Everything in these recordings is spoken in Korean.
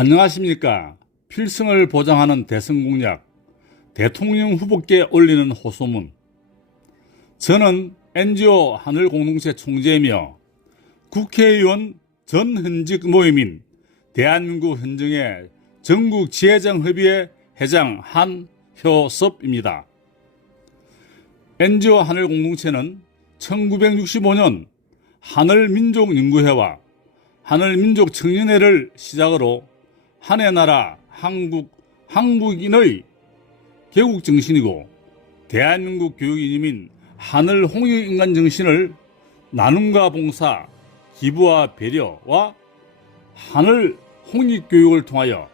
안녕하십니까. 필승을 보장하는 대선공약, 대통령 후보께 올리는 호소문. 저는 NGO 하늘공동체 총재이며 국회의원 전현직 모임인 대한민국 현정의 전국지회장협의회 회장 한효섭입니다. NGO 하늘공동체는 1965년 하늘민족연구회와 하늘민족청년회를 시작으로 한해 나라 한국인의 개국정신이고 대한민국 교육이념인 하늘홍익인간 정신을 나눔과 봉사, 기부와 배려와 하늘 홍익교육을 통하여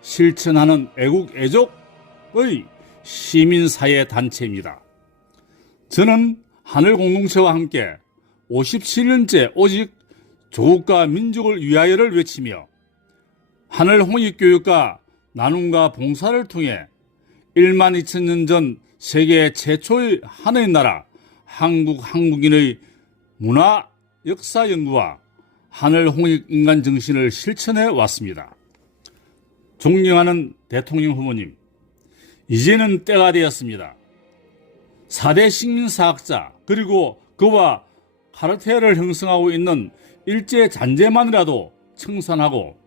실천하는 애국 애족의 시민사회 단체입니다. 저는 하늘공동체와 함께 57년째 오직 조국과 민족을 위하여를 외치며 하늘 홍익교육과 나눔과 봉사를 통해 1만 2천년 전 세계 최초의 하나의 나라 한국인의 문화 역사 연구와 하늘 홍익 인간 정신을 실천해 왔습니다. 존경하는 대통령 후보님, 이제는 때가 되었습니다. 4대 식민사학자 그리고 그와 카르텔을 형성하고 있는 일제 잔재만이라도 청산하고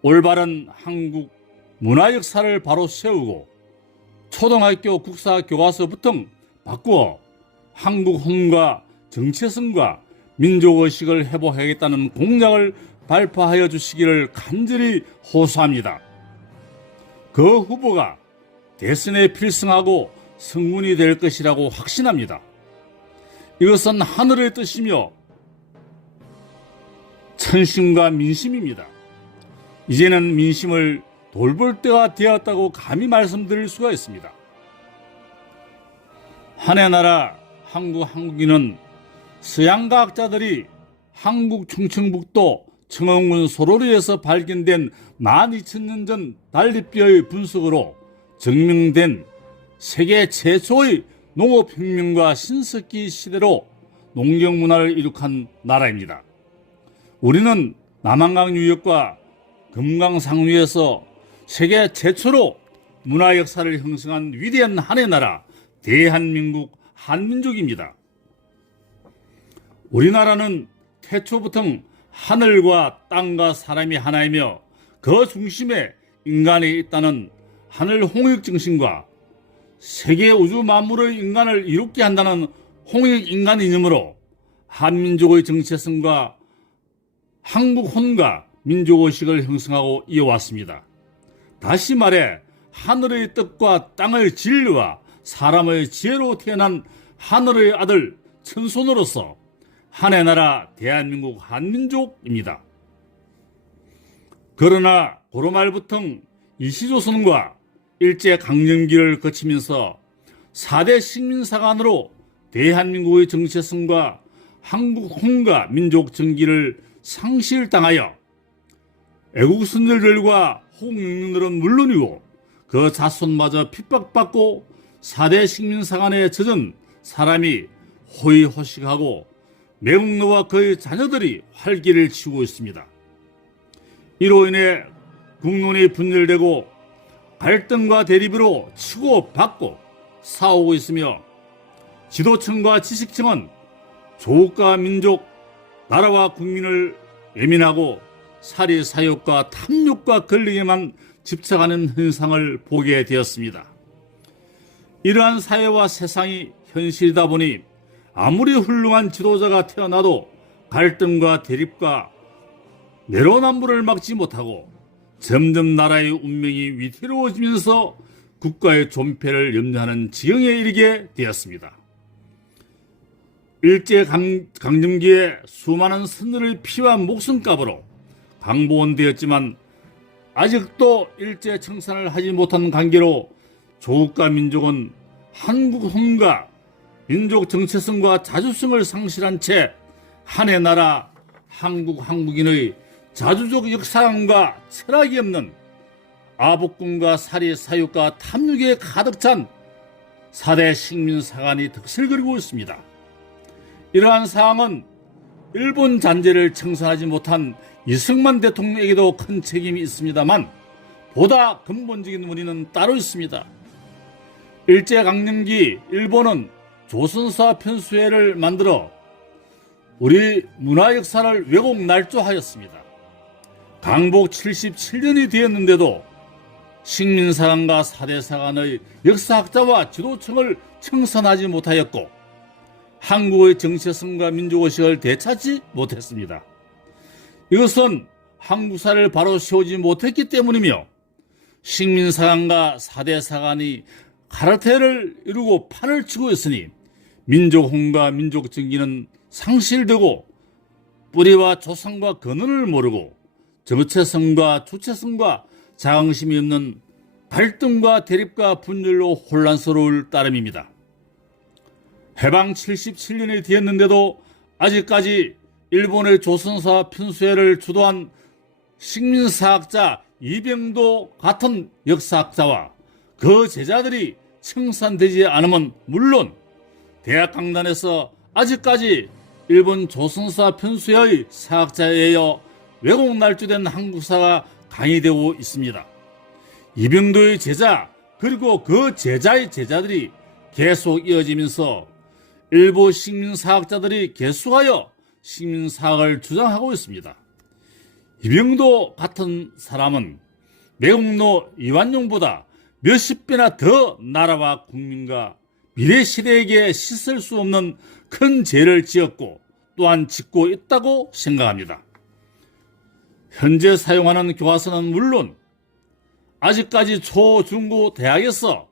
올바른 한국 문화 역사를 바로 세우고 초등학교 국사 교과서부터 바꾸어 한국 혼과 정체성과 민족의식을 회복하겠다는 공약을 발표하여 주시기를 간절히 호소합니다. 그 후보가 대선에 필승하고 성군이 될 것이라고 확신합니다. 이것은 하늘의 뜻이며 천심과 민심입니다. 이제는 민심을 돌볼 때가 되었다고 감히 말씀드릴 수가 있습니다. 한해 나라 한국인은 서양과학자들이 한국 충청북도 청원군 소로리에서 발견된 12,000년 전 달리뼈의 분석으로 증명된 세계 최초의 농업혁명과 신석기 시대로 농경문화를 이룩한 나라입니다. 우리는 남한강 유역과 금강상류에서 세계 최초로 문화 역사를 형성한 위대한 한해 나라 대한민국 한민족입니다. 우리나라는 태초부터 하늘과 땅과 사람이 하나이며 그 중심에 인간이 있다는 하늘 홍익 정신과 세계 우주 만물의 인간을 이롭게 한다는 홍익 인간 이념으로 한민족의 정체성과 한국 혼과 민족의식을 형성하고 이어왔습니다. 다시 말해 하늘의 뜻과 땅의 진리와 사람의 지혜로 태어난 하늘의 아들 천손으로서 한해 나라 대한민국 한민족입니다. 그러나 고려말부터 일시조선과 일제강점기를 거치면서 4대 식민사관으로 대한민국의 정체성과 한국 혼과 민족 정기를 상실당하여 애국선열들과 홍익민들은 물론이고 그 자손마저 핍박받고 4대 식민사관에 젖은 사람이 호의호식하고 매국노와 그의 자녀들이 활기를 치고 있습니다. 이로 인해 국론이 분열되고 갈등과 대립으로 치고받고 싸우고 있으며 지도층과 지식층은 조국과 민족, 나라와 국민을 외면하고 살이 사욕과 탐욕과 권력에만 집착하는 현상을 보게 되었습니다. 이러한 사회와 세상이 현실이다 보니 아무리 훌륭한 지도자가 태어나도 갈등과 대립과 내로남불을 막지 못하고 점점 나라의 운명이 위태로워지면서 국가의 존폐를 염려하는 지경에 이르게 되었습니다. 일제강점기에 수많은 선들의 피와 목숨값으로 강보원되었지만 아직도 일제 청산을 하지 못한 관계로 조국과 민족은 한국 혼과 민족 정체성과 자주성을 상실한 채 한해 나라 한국인의 자주적 역사관과 철학이 없는 아복군과 살이 사육과 탐욕에 가득 찬 4대 식민사관이 득실거리고 있습니다. 이러한 상황은 일본 잔재를 청산하지 못한 이승만 대통령에게도 큰 책임이 있습니다만 보다 근본적인 원인은 따로 있습니다. 일제강점기 일본은 조선사 편수회를 만들어 우리 문화 역사를 왜곡 날조하였습니다. 강복 77년이 되었는데도 식민사관과 사대사관의 역사학자와 지도층을 청산하지 못하였고 한국의 정체성과 민족의식을 되찾지 못했습니다. 이것은 한국사를 바로 세우지 못했기 때문이며 식민사관과 사대사관이 카르텔을 이루고 판을 치고 있으니 민족혼과 민족정기는 상실되고 뿌리와 조상과 근원을 모르고 정체성과 주체성과 자긍심이 없는 갈등과 대립과 분열로 혼란스러울 따름입니다. 해방 77년이 되었는데도 아직까지 일본의 조선사 편수회를 주도한 식민사학자 이병도 같은 역사학자와 그 제자들이 청산되지 않으면 물론 대학 강단에서 아직까지 일본 조선사 편수회의 사학자에 의해 왜곡 날조된 한국사가 강의되고 있습니다. 이병도의 제자 그리고 그 제자의 제자들이 계속 이어지면서 일부 식민사학자들이 계속하여 식민사학을 주장하고 있습니다. 이병도 같은 사람은 매국노 이완용보다 몇십 배나 더 나라와 국민과 미래 시대에게 씻을 수 없는 큰 죄를 지었고 또한 짓고 있다고 생각합니다. 현재 사용하는 교과서는 물론 아직까지 초, 중고 대학에서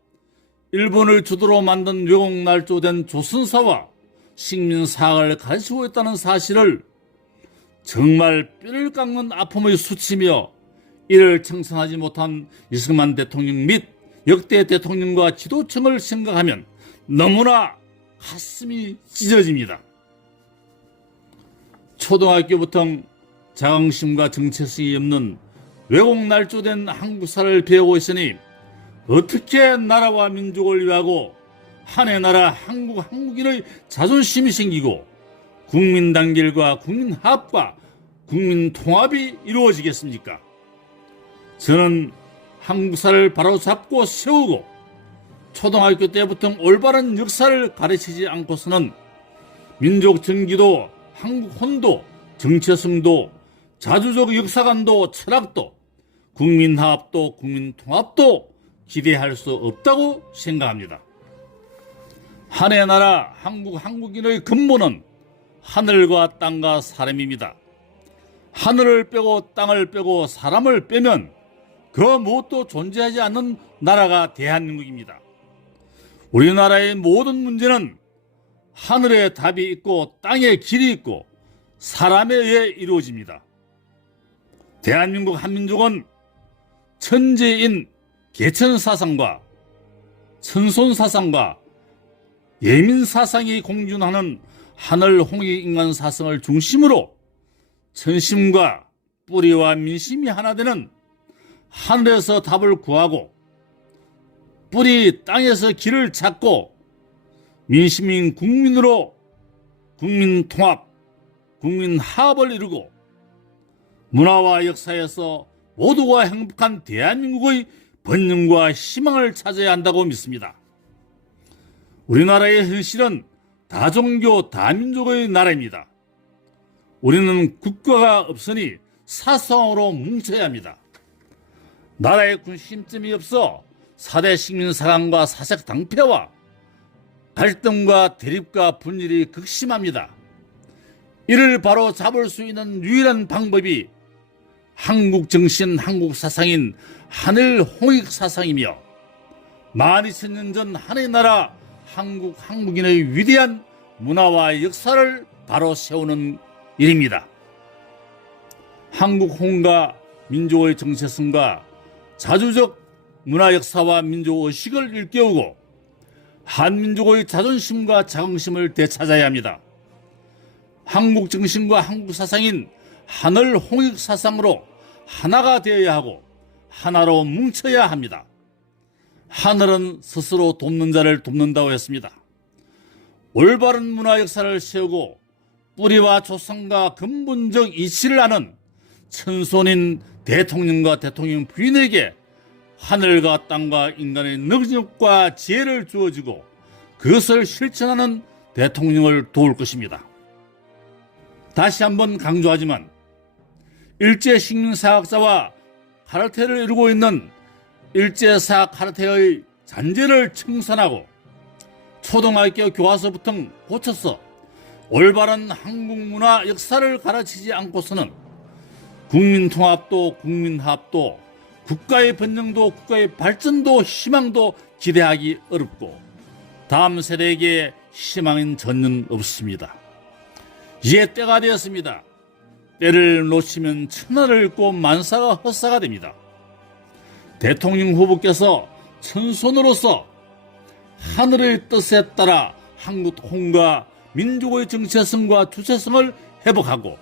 일본을 주도로 만든 왜곡 날조된 조선사와 식민사학을 가르치고 있다는 사실을 정말 뼈를 깎는 아픔의 수치며 이를 청산하지 못한 이승만 대통령 및 역대 대통령과 지도층을 생각하면 너무나 가슴이 찢어집니다. 초등학교부터 자긍심과 정체성이 없는 왜곡 날조된 한국사를 배우고 있으니 어떻게 나라와 민족을 위하고 한해 나라 한국인의 자존심이 생기고 국민 단결과 국민 합과 국민 통합이 이루어지겠습니까? 저는 한국사를 바로 잡고 세우고 초등학교 때부터 올바른 역사를 가르치지 않고서는 민족 정기도 한국혼도 정체성도 자주적 역사관도 철학도 국민화합도 국민통합도 기대할 수 없다고 생각합니다. 한해 나라 한국인의 근본은 하늘과 땅과 사람입니다. 하늘을 빼고 땅을 빼고 사람을 빼면 그 무엇도 존재하지 않는 나라가 대한민국입니다. 우리나라의 모든 문제는 하늘에 답이 있고 땅에 길이 있고 사람에 의해 이루어집니다. 대한민국 한민족은 천재인 개천사상과 천손사상과 예민사상이 공존하는 하늘 홍익인간 사상을 중심으로 전심과 뿌리와 민심이 하나 되는 하늘에서 답을 구하고 뿌리 땅에서 길을 찾고 민심인 국민으로 국민 통합, 국민 화합을 이루고 문화와 역사에서 모두가 행복한 대한민국의 번영과 희망을 찾아야 한다고 믿습니다. 우리나라의 현실은 다종교 다민족의 나라입니다. 우리는 국가가 없으니 사성으로 뭉쳐야 합니다. 나라의 군심점이 없어 사대 식민사관과 사색 당패와 갈등과 대립과 분열이 극심합니다. 이를 바로 잡을 수 있는 유일한 방법이 한국 정신, 한국 사상인 하늘 홍익 사상이며 12,000년 전 한의 나라 한국인의 위대한 문화와 역사를 바로 세우는 일입니다. 한국혼과 민족의 정체성과 자주적 문화 역사와 민족의식을 일깨우고 한민족의 자존심과 자긍심을 되찾아야 합니다. 한국 정신과 한국 사상인 하늘 홍익 사상으로 하나가 되어야 하고 하나로 뭉쳐야 합니다. 하늘은 스스로 돕는 자를 돕는다고 했습니다. 올바른 문화 역사를 세우고 뿌리와 조상과 근본적 이치를 아는 천손인 대통령과 대통령 부인에게 하늘과 땅과 인간의 능력과 지혜를 주어주고 그것을 실천하는 대통령을 도울 것입니다. 다시 한번 강조하지만 일제식민사학자와 카르텔을 이루고 있는 일제사 카르텔의 잔재를 청산하고 초등학교 교과서부터 고쳐서 올바른 한국 문화 역사를 가르치지 않고서는 국민통합도 국민화합도 국가의 번영도 국가의 발전도 희망도 기대하기 어렵고 다음 세대에게 희망은 전혀 없습니다. 이제 때가 되었습니다. 때를 놓치면 천하를 잃고 만사가 헛사가 됩니다. 대통령 후보께서 천손으로서 하늘의 뜻에 따라 한국 통과 민족의 정체성과 주체성을 회복하고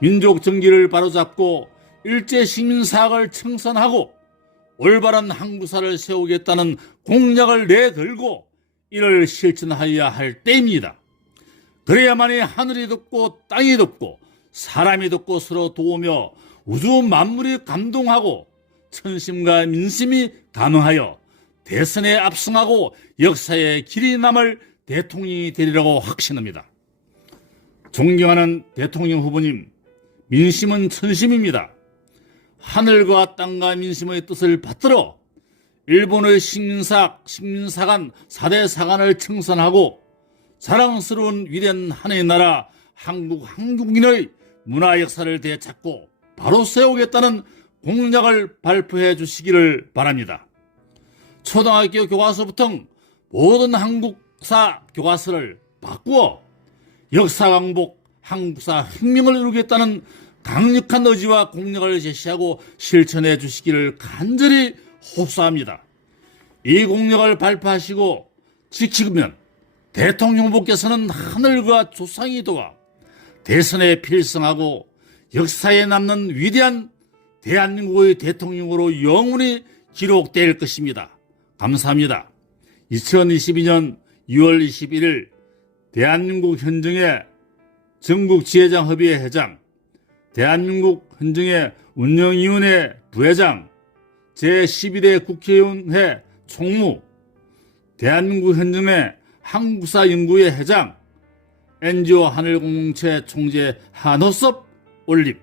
민족 정기를 바로잡고 일제 식민사학을 청산하고 올바른 한국사를 세우겠다는 공약을 내걸고 이를 실천하여야 할 때입니다. 그래야만이 하늘이 덥고 땅이 덥고 사람이 덥고 서로 도우며 우주 만물이 감동하고 천심과 민심이 가능하여 대선에 압승하고 역사에 길이 남을 대통령이 되리라고 확신합니다. 존경하는 대통령 후보님, 민심은 천심입니다. 하늘과 땅과 민심의 뜻을 받들어 일본의 식민사관 4대 사관을 청산하고 자랑스러운 위대한 하나의 나라 한국인의 문화 역사를 되찾고 바로 세우겠다는 공약을 발표해 주시기를 바랍니다. 초등학교 교과서부터 모든 한국사 교과서를 바꾸어 역사 강복, 한국사 혁명을 이루겠다는 강력한 의지와 공약을 제시하고 실천해 주시기를 간절히 호소합니다. 이 공약을 발표하시고 지키면 대통령 후보께서는 하늘과 조상이 도와 대선에 필승하고 역사에 남는 위대한 대한민국의 대통령으로 영원히 기록될 것입니다. 감사합니다. 2022년 6월 21일 대한민국 현정의 전국지회장 협의회 회장, 대한민국 현정의 운영위원회 부회장, 제12대 국회의원회 총무, 대한민국 현정의 한국사연구회 회장, NGO 하늘공동체 총재 한호섭 올림,